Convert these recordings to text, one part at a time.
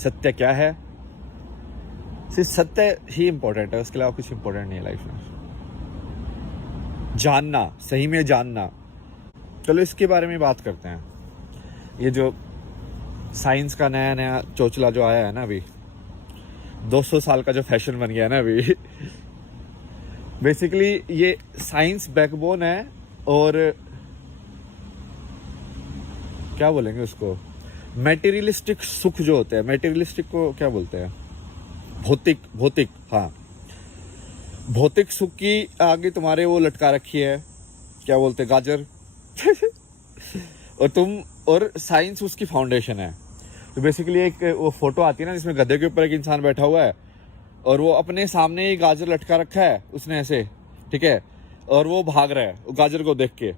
सत्य क्या है, सिर्फ सत्य ही इम्पोर्टेंट है, उसके अलावा कुछ इम्पोर्टेंट नहीं है लाइफ में। जानना, सही में जानना। चलो इसके बारे में बात करते हैं। ये जो साइंस का नया नया चोचला जो आया है ना अभी, 200 साल का जो फैशन बन गया है ना अभी बेसिकली ये साइंस बैकबोन है, और क्या बोलेंगे उसको, मेटेरियलिस्टिक सुख जो होते हैं, मेटेरियलिस्टिक को क्या बोलते हैं, भौतिक हाँ, भौतिक सुख की आगे तुम्हारे वो लटका रखी है, क्या बोलते हैं, गाजर और साइंस उसकी फाउंडेशन है। तो बेसिकली एक वो फोटो आती है ना जिसमें गधे के ऊपर एक इंसान बैठा हुआ है और वो अपने सामने ही गाजर लटका रखा है उसने ऐसे, ठीक है, और वो भाग रहा है वो गाजर को देख के,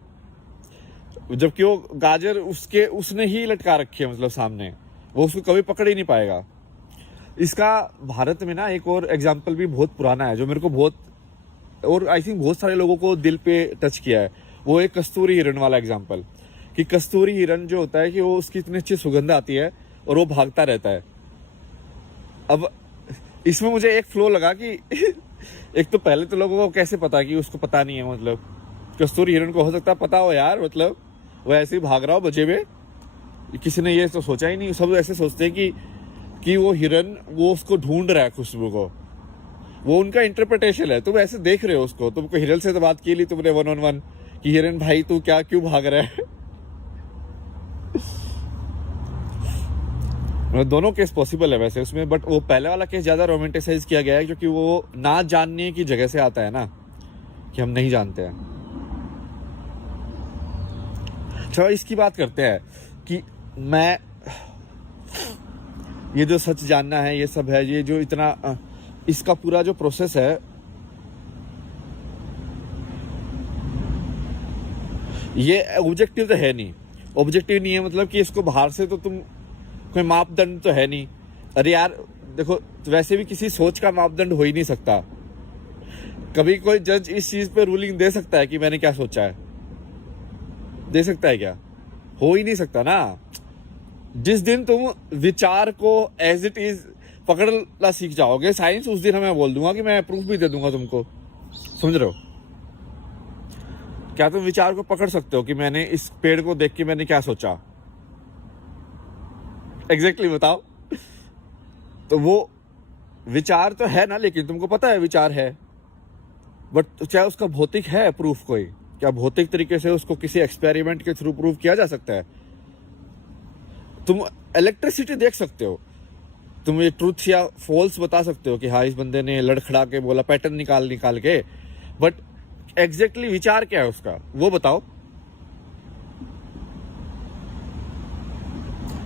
जबकि वो गाजर उसने ही लटका रखी है, मतलब सामने, वो उसको कभी पकड़ ही नहीं पाएगा। इसका भारत में ना एक और एग्जाम्पल भी बहुत पुराना है जो मेरे को बहुत, और आई थिंक बहुत सारे लोगों को दिल पे टच किया है। वो एक कस्तूरी हिरण वाला एग्जाम्पल, कि कस्तूरी हिरण जो होता है कि वो उसकी इतनी अच्छी सुगंध आती है और वो भागता रहता है। अब इसमें मुझे एक फ्लो लगा कि एक तो पहले तो लोगों को कैसे पता कि उसको पता नहीं है, मतलब कस्तूरी हिरण को हो सकता है पता हो यार, मतलब वो ऐसे ही भाग रहा हो बचे में, किसी ने ये तो सोचा ही नहीं। सब ऐसे सोचते हैं कि वो हिरन वो उसको ढूंढ रहा है खुशबू को, वो उनका इंटरप्रिटेशन है। तुम ऐसे देख रहे हो उसको, तुमको हिरन से तो बात की ली तुमने 1 on 1 कि हिरन भाई तू क्या क्यों भाग रहा है दोनों केस पॉसिबल है वैसे उसमें, बट वो पहले वाला केस ज्यादा रोमांटिसाइज किया गया है क्योंकि वो ना जानने की जगह से आता है ना, कि हम नहीं जानते हैं। चलो इसकी बात करते हैं कि मैं ये जो सच जानना है ये सब है, ये जो इतना इसका पूरा जो प्रोसेस है, ये ऑब्जेक्टिव तो है नहीं। ऑब्जेक्टिव नहीं है मतलब कि इसको बाहर से तो तुम कोई मापदंड तो है नहीं। अरे यार देखो, वैसे भी किसी सोच का मापदंड हो ही नहीं सकता। कभी कोई जज इस चीज पे रूलिंग दे सकता है कि मैंने क्या सोचा है? दे सकता है क्या? हो ही नहीं सकता ना। जिस दिन तुम विचार को एज इट इज पकड़ना सीख जाओगे साइंस, उस दिन मैं बोल दूंगा कि मैं प्रूफ भी दे दूंगा तुमको। समझ रहे हो? क्या तुम विचार को पकड़ सकते हो कि मैंने इस पेड़ को देख के मैंने क्या सोचा? एग्जैक्टली बताओ। तो वो विचार तो है ना, लेकिन तुमको पता है विचार है, बट क्या उसका भौतिक है प्रूफ? कोई क्या भौतिक तरीके से उसको किसी एक्सपेरिमेंट के थ्रू प्रूव किया जा सकता है? तुम इलेक्ट्रिसिटी देख सकते हो, तुम ये ट्रूथ या फॉल्स बता सकते हो कि हाँ इस बंदे ने लड़खड़ा के बोला, पैटर्न निकाल के, बट एग्जैक्टली विचार क्या है उसका वो बताओ।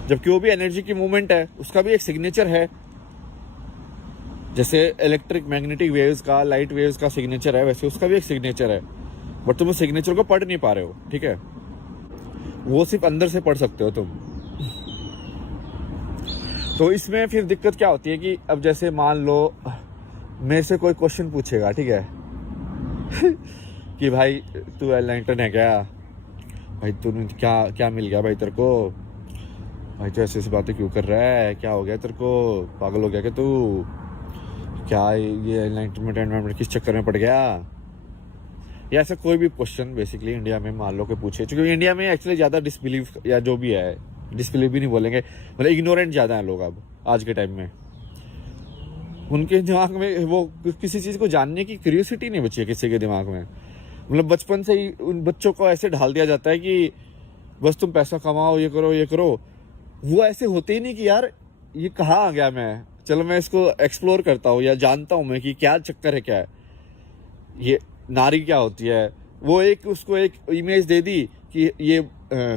जबकि वो भी एनर्जी की मूवमेंट है, उसका भी एक सिग्नेचर है। जैसे इलेक्ट्रिक मैग्नेटिक वेव्स का, लाइट वेव्स का सिग्नेचर है, वैसे उसका भी एक सिग्नेचर है, बट तुम उस सिग्नेचर को पढ़ नहीं पा रहे हो। ठीक है, वो सिर्फ अंदर से पढ़ सकते हो तुम। तो इसमें फिर दिक्कत क्या होती है कि अब जैसे मान लो मेरे से कोई क्वेश्चन पूछेगा, ठीक है कि भाई तू एनलाइटन है क्या? भाई तूने क्या मिल गया भाई तेरे को? भाई तो ऐसी बातें क्यों कर रहा है? क्या हो गया तेरे को? पागल हो गया क्या तू? क्या ये एनलाइटमेंट किस चक्कर में पड़ गया? या ऐसा कोई भी क्वेश्चन बेसिकली इंडिया में मान लो कि पूछे, क्योंकि इंडिया में एक्चुअली ज़्यादा डिसबिलीव या जो भी है, डिसबिलीव भी नहीं बोलेंगे, मतलब इग्नोरेंट ज़्यादा है लोग अब आज के टाइम में। उनके दिमाग में वो किसी चीज़ को जानने की क्यूरियोसिटी नहीं बची है किसी के दिमाग में। मतलब बचपन से ही उन बच्चों को ऐसे ढाल दिया जाता है कि बस तुम पैसा कमाओ, ये करो। वो ऐसे होते ही नहीं कि यार ये कहाँ आ गया मैं, चलो मैं इसको एक्सप्लोर करता हूँ या जानता हूँ मैं कि क्या चक्कर है, क्या है ये नारी क्या होती है। वो एक उसको एक इमेज दे दी कि ये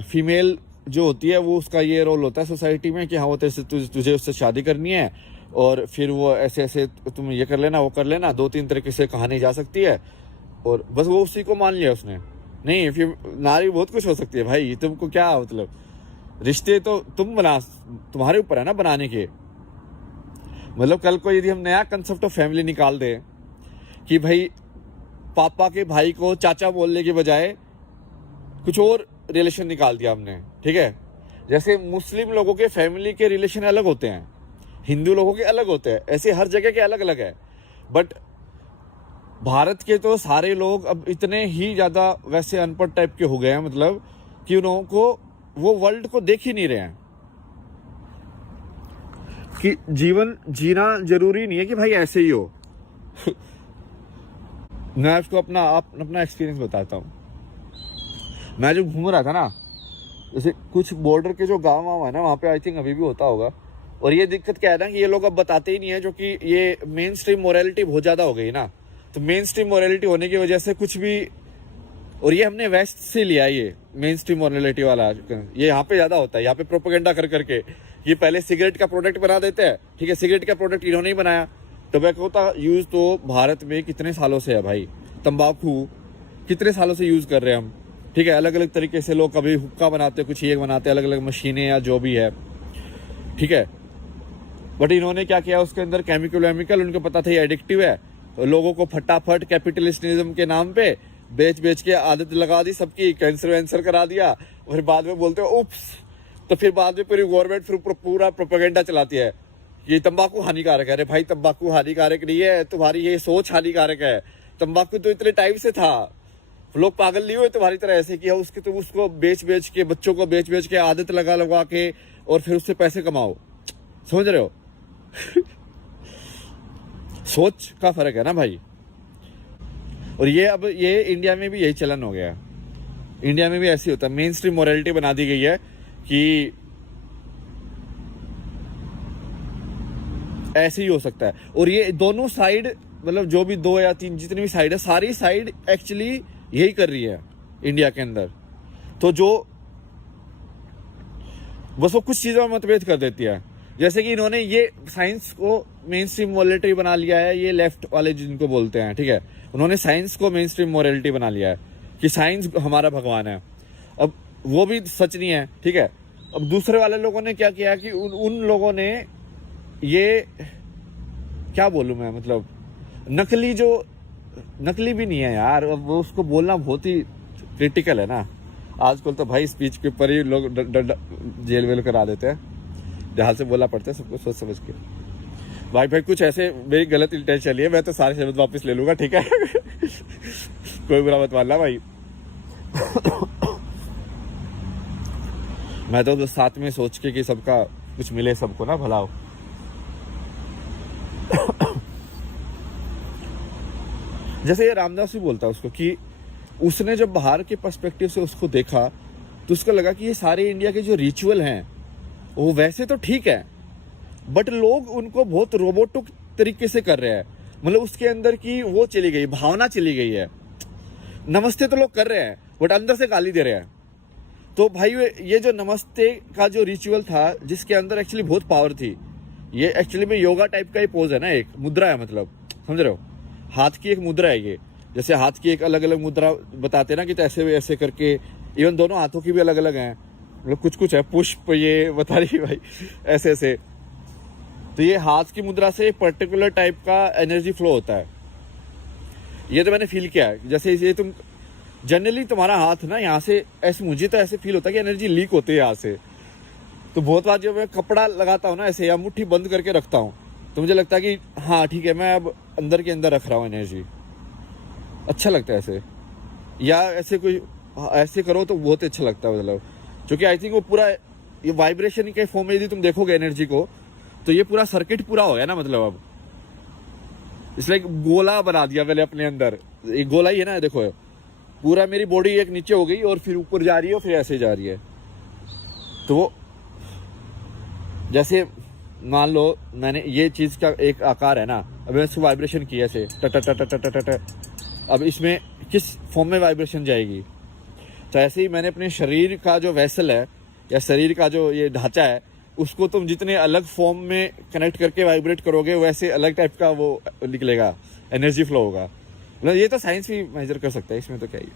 फीमेल जो होती है वो उसका ये रोल होता है सोसाइटी में कि हाँ वो तुझे उससे शादी करनी है, और फिर वो ऐसे तुम ये कर लेना वो कर लेना, 2-3 तरीके से कहानी जा सकती है, और बस वो उसी को मान लिया उसने। नहीं, फिर नारी बहुत कुछ हो सकती है भाई, तुमको क्या मतलब, रिश्ते तो तुम्हारे ऊपर है ना बनाने के। मतलब कल को यदि हम नया कंसेप्ट ऑफ फैमिली निकाल दे कि भाई पापा के भाई को चाचा बोलने के बजाय कुछ और रिलेशन निकाल दिया हमने, ठीक है। जैसे मुस्लिम लोगों के फैमिली के रिलेशन अलग होते हैं, हिंदू लोगों के अलग होते हैं, ऐसे हर जगह के अलग अलग है। बट भारत के तो सारे लोग अब इतने ही ज़्यादा वैसे अनपढ़ टाइप के हो गए हैं, मतलब कि उन लोगों को वो वर्ल्ड को देख ही नहीं रहे हैं कि जीवन जीना जरूरी नहीं है कि भाई ऐसे ही हो। मैं आपको अपना एक्सपीरियंस बताता हूँ। मैं जब घूम रहा था ना, जैसे कुछ बॉर्डर के जो गाँव वाँव है ना, वहाँ पे आई थिंक अभी भी होता होगा। और ये दिक्कत क्या है ना कि ये लोग अब बताते ही नहीं है, जो कि ये मेन स्ट्रीम मोरालिटी बहुत ज़्यादा हो गई ना। तो मेन स्ट्रीम मोरालिटी होने की वजह से कुछ भी, और ये हमने वेस्ट से लिया, ये मेन स्ट्रीम मोरालिटी वाला ये यहाँ पे ज़्यादा होता है। यहाँ पे प्रोपेगेंडा कर करके ये पहले सिगरेट का प्रोडक्ट बना देते हैं, ठीक है, सिगरेट का प्रोडक्ट इन्होंने ही बनाया। टोबैको का यूज़ तो भारत में कितने सालों से है भाई, तंबाकू कितने सालों से यूज़ कर रहे हैं हम, ठीक है। अलग अलग तरीके से लोग कभी हुक्का बनाते, कुछ ये बनाते, अलग अलग मशीनें या जो भी है, ठीक है। बट इन्होंने क्या किया, उसके अंदर केमिकल, उनको पता था ये एडिक्टिव है, तो लोगों को फटाफट कैपिटलिस्टिज्म के नाम पे बेच के आदत लगा दी सबकी, कैंसर वैंसर करा दिया। और बाद में बोलते हो उप्स, तो फिर बाद में पूरी गवर्नमेंट फिर पूरा प्रोपेगेंडा चलाती है ये तंबाकू हानिकारक है। अरे भाई तंबाकू हानिकारक नहीं है, तुम्हारी ये सोच हानिकारक है। तंबाकू तो इतने टाइम से था, लोग पागल नहीं हुए तुम्हारी तरह ऐसे किया उसके, तुम उसको बेच के, बच्चों को बेच के आदत लगा के और फिर उससे पैसे कमाओ, समझ रहे हो। सोच का फर्क है ना भाई। और ये अब ये इंडिया में भी यही चलन हो गया, इंडिया में भी ऐसी होता है, मेन स्ट्रीम मोरालिटी बना दी गई है कि ऐसे ही हो सकता है। और ये दोनों साइड, मतलब जो भी 2 या 3 जितनी भी साइड है, सारी साइड एक्चुअली यही कर रही है इंडिया के अंदर। तो जो बस वो कुछ चीजों में मतभेद कर देती है, जैसे कि इन्होंने ये साइंस को मेन स्ट्रीम मोरालिटी बना लिया है, ये लेफ्ट वाले जिनको बोलते हैं, ठीक है, उन्होंने साइंस को मेन स्ट्रीम मोरालिटी बना लिया है कि साइंस हमारा भगवान है। अब वो भी सच नहीं है, ठीक है। अब दूसरे वाले लोगों ने क्या किया कि उन लोगों ने ये, क्या बोलूं मैं, मतलब नकली भी नहीं है यार, अब वो उसको बोलना बहुत ही क्रिटिकल है ना। आजकल तो भाई स्पीच के ऊपर ही लोग जेल वेल करा देते हैं, जहाँ से बोलना पड़ता है सबको सोच समझ के। भाई कुछ ऐसे मेरी गलत इंटेंशन है, मैं तो सारे शब्द वापस ले लूंगा, ठीक है। कोई बुरा मत मानना भाई। मैं तो साथ में सोच के कि सबका कुछ मिले, सबको ना भला हो। जैसे ये रामदास भी बोलता है उसको कि उसने जब बाहर के पर्सपेक्टिव से उसको देखा तो उसको लगा कि ये सारे इंडिया के जो रिचुअल हैं वो वैसे तो ठीक है, बट लोग उनको बहुत रोबोटिक तरीके से कर रहे हैं। मतलब उसके अंदर की वो चली गई, भावना चली गई है। नमस्ते तो लोग कर रहे हैं बट अंदर से गाली दे रहे हैं। तो भाई ये जो नमस्ते का जो रिचुअल था, जिसके अंदर एक्चुअली बहुत पावर थी, ये एक्चुअली में योगा टाइप का ही पोज है ना, एक मुद्रा है, मतलब समझ रहे हो, हाथ की एक मुद्रा है ये। जैसे हाथ की एक अलग अलग मुद्रा बताते ना कि तो ऐसे करके, इवन दोनों हाथों की भी अलग अलग हैं, मतलब कुछ है, पुष्प ये बता रही भाई, ऐसे। तो ये हाथ की मुद्रा से एक पर्टिकुलर टाइप का एनर्जी फ्लो होता है। ये तो मैंने फील किया है। जैसे ये तुम जनरली तुम्हारा हाथ ना यहाँ से ऐसे, मुझे तो ऐसे फील होता है कि एनर्जी लीक होती है यहाँ से। तो बहुत बार जब मैं कपड़ा लगाता हूँ ना ऐसे, या मुट्ठी बंद करके रखता हूँ, तो मुझे लगता है कि हाँ ठीक है, मैं अब अंदर के अंदर रख रहा हूँ एनर्जी, अच्छा लगता है ऐसे। या ऐसे कोई ऐसे करो तो बहुत अच्छा लगता है, मतलब क्योंकि आई थिंक वो पूरा ये वाइब्रेशन के फॉर्म में यदि तुम देखोगे एनर्जी को, तो ये पूरा सर्किट पूरा हो गया ना, मतलब अब इसलिए गोला बना दिया मैंने अपने अंदर। एक गोला ही है ना, देखो पूरा मेरी बॉडी एक नीचे हो गई और फिर ऊपर जा रही है और फिर ऐसे जा रही है। तो वो जैसे मान लो मैंने ये चीज का एक आकार है ना, अब मैंने इसको वाइब्रेशन किया ऐसे ट, अब इसमें किस फॉर्म में वाइब्रेशन जाएगी। तो ऐसे ही मैंने अपने शरीर का जो वेसल है या शरीर का जो ये ढांचा है, उसको तुम जितने अलग फॉर्म में कनेक्ट करके वाइब्रेट करोगे, वैसे अलग टाइप का वो निकलेगा, एनर्जी फ्लो होगा। मतलब ये तो साइंस भी मेजर कर सकता है, इसमें तो क्या ही।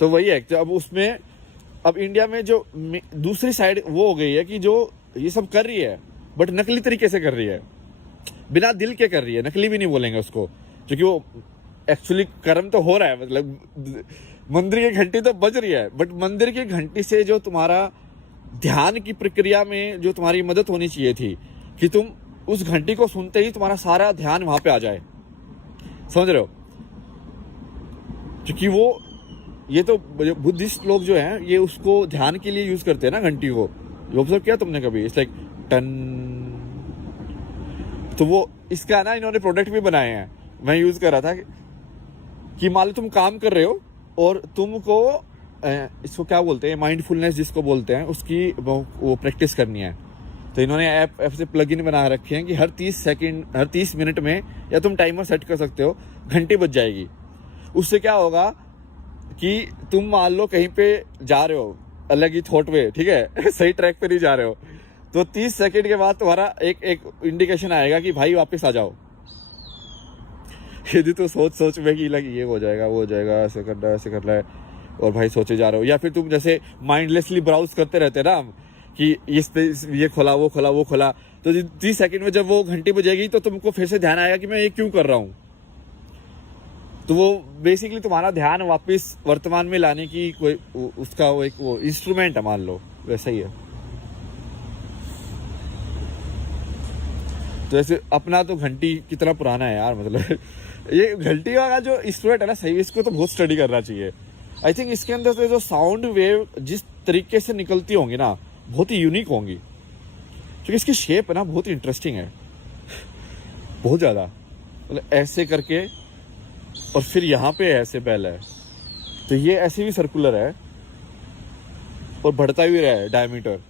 तो वही है, तो अब उसमें अब इंडिया में जो दूसरी साइड वो हो गई है कि जो ये सब कर रही है बट नकली तरीके से कर रही है, बिना दिल के कर रही है। नकली भी नहीं बोलेंगे उसको, क्योंकि वो एक्चुअली कर्म तो हो रहा है, मतलब मंदिर की घंटी तो बज रही है, बट मंदिर की घंटी से जो तुम्हारा ध्यान की प्रक्रिया में जो तुम्हारी मदद होनी चाहिए थी, कि तुम उस घंटी को सुनते ही तुम्हारा सारा ध्यान वहां पे आ जाए, समझ रहे हो? क्योंकि वो ये तो बुद्धिस्ट लोग जो हैं ये उसको ध्यान के लिए यूज करते हैं ना घंटी को। ये ऑब्जर्व किया तुमने कभी? It's like ton. तो वो इसका ना इन्होंने प्रोडक्ट भी बनाए हैं, मैं यूज कर रहा था कि मान लो तुम काम कर रहे हो और तुमको इसको क्या बोलते हैं, माइंडफुलनेस जिसको बोलते हैं, उसकी वो प्रैक्टिस करनी है। तो इन्होंने ऐप से प्लगइन बना रखे हैं कि हर 30 मिनट में, या तुम टाइमर सेट कर सकते हो, घंटी बज जाएगी। उससे क्या होगा कि तुम मान लो कहीं पे जा रहे हो अलग ही थॉट वे, ठीक है सही ट्रैक पे नहीं जा रहे हो, तो 30 सेकंड के बाद तुम्हारा एक इंडिकेशन आएगा कि भाई वापस आ जाओ। यदि तो सोच में कि लगे ये हो जाएगा वो हो जाएगा, ऐसे करना है और भाई सोचे जा रहे हो, या फिर तुम जैसे माइंडलेसली ब्राउज करते रहते ना कि ये खोला वो खोला, तो 30 सेकंड में जब वो घंटी बजेगी तो तुमको फिर से ध्यान आएगा कि मैं ये क्यों कर रहा हूँ। तो वो बेसिकली तुम्हारा ध्यान वापस वर्तमान में लाने की कोई उसका वो इंस्ट्रूमेंट है, मान लो वैसा ही है। तो ऐसे अपना तो घंटी कितना पुराना है यार, मतलब ये घंटी का जो इंस्ट्रूमेंट है ना, सही इसको तो बहुत स्टडी करना चाहिए। आई थिंक इसके अंदर से जो साउंड वेव जिस तरीके से निकलती होंगी ना, बहुत ही यूनिक होंगी, क्योंकि इसकी शेप है ना बहुत ही इंटरेस्टिंग है, बहुत ज़्यादा। मतलब ऐसे करके और फिर यहाँ पे ऐसे बेल है, तो ये ऐसे भी सर्कुलर है और बढ़ता भी रहा है डायमीटर।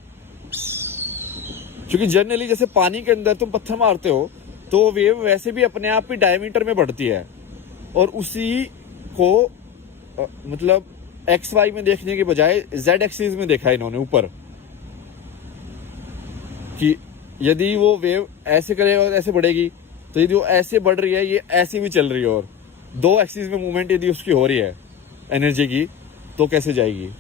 क्योंकि जनरली जैसे पानी के अंदर तुम पत्थर मारते हो तो वेव वैसे भी अपने आप ही डायमीटर में बढ़ती है, और उसी को मतलब XY में देखने के बजाय Z एक्सिस में देखा इन्होंने ऊपर, कि यदि वो वेव ऐसे करेगा और ऐसे बढ़ेगी, तो यदि वो ऐसे बढ़ रही है ये ऐसे भी चल रही है, और 2 एक्सिस में मूवमेंट यदि उसकी हो रही है एनर्जी की, तो कैसे जाएगी।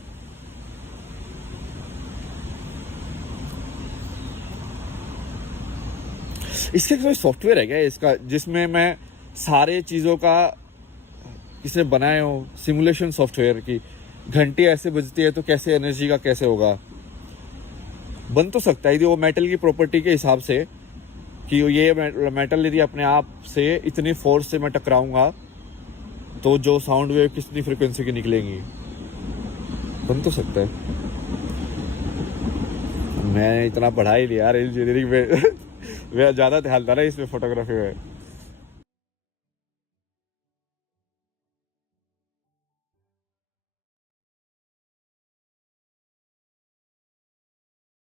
इसका कोई सॉफ्टवेयर है क्या इसका, जिसमें मैं सारे चीज़ों का किसने बनाए हो सिमुलेशन सॉफ्टवेयर की, घंटी ऐसे बजती है तो कैसे एनर्जी का कैसे होगा। बन तो सकता है यदि वो मेटल की प्रॉपर्टी के हिसाब से, कि ये मेटल यदि अपने आप से इतनी फोर्स से मैं टकराऊंगा तो जो साउंड वेव कितनी फ्रिक्वेंसी की निकलेंगी, बन तो सकता है। मैं इतना पढ़ा ही नहीं यार इंजीनियरिंग में मैं ज़्यादा ध्यान था ना इसमें फोटोग्राफी में।